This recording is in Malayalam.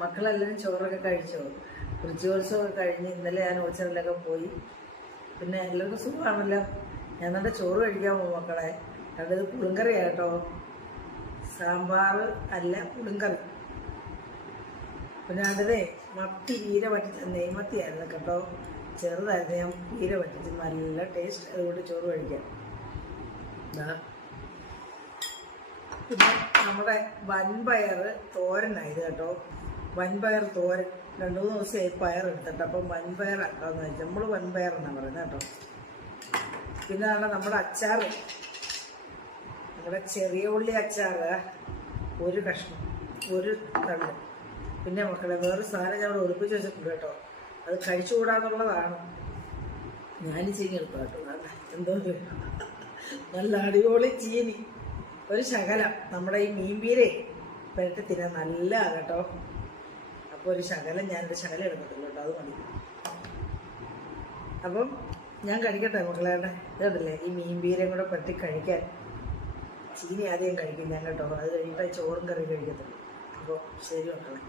മക്കളെല്ലാവരും ചോറൊക്കെ കഴിച്ചോ? ഋജ്യോത്സവമൊക്കെ കഴിഞ്ഞ് ഇന്നലെ ഞാൻ ഓച്ചറിലൊക്കെ പോയി. പിന്നെ എല്ലാവർക്കും സുഖമാണല്ലോ. ഞാൻ നല്ല ചോറ് കഴിക്കാൻ പോകും മക്കളെ. കണ്ടത് പുളിങ്കറി കേട്ടോ സാമ്പാർ അല്ല പുളിങ്കറി. പിന്നെ അതേ മത്തി ഈര പറ്റിച്ച നെയ്മത്തിയായിരുന്നു കേട്ടോ. ചെറുതായിരുന്നു. ഞാൻ ഈര പറ്റിച്ച് നല്ല ടേസ്റ്റ് അതുകൊണ്ട് ചോറ് കഴിക്കാം. പിന്നെ നമ്മുടെ വൻപയർ തോരനായത് കേട്ടോ. വൻപയർ തോരൻ. രണ്ട് മൂന്ന് ദിവസമായി പയർ എടുത്തിട്ട് അപ്പം വൻപയർ ആക്കാന്ന് വെച്ചാൽ നമ്മൾ വൻപയർ എന്നാണ് പറയുന്നത് കേട്ടോ. പിന്നെ ആണ് നമ്മുടെ അച്ചാറ് നമ്മുടെ ചെറിയ ഉള്ളി അച്ചാർ ഒരു കഷ്ണം ഒരു തണ്ട്. പിന്നെ മക്കളെ വേറെ സാധനം ഞങ്ങൾ ഒളിപ്പിച്ച് വെച്ചിട്ടുണ്ട് കേട്ടോ. അത് കഴിച്ചുകൂടാന്നുള്ളതാണ്. ഞാൻ ചീനി എടുക്കും കേട്ടോ. എന്തോ നല്ല അടിപൊളി ചീനി. ഒരു ശകലം. നമ്മുടെ ഈ മീൻപീരെ. പെരട്ടി തിന്നാൻ നല്ലതാണ് കേട്ടോ. ഒരു ശകലം ഞാനൊരു ശകലം എടുക്കത്തുള്ളൂ കേട്ടോ അത് മതി. അപ്പം ഞാൻ കഴിക്കട്ടെ മക്കളേടെ ഇതല്ലേ ഈ മീൻപീരയും കൂടെ പറ്റി കഴിക്കാൻ. ചീനി ആദ്യം കഴിക്കും ഞാൻ കേട്ടോ. അത് കഴിഞ്ഞിട്ട് ചോറും കറിയും കഴിക്കത്തുള്ളൂ. അപ്പോൾ ശരി മക്കളെ.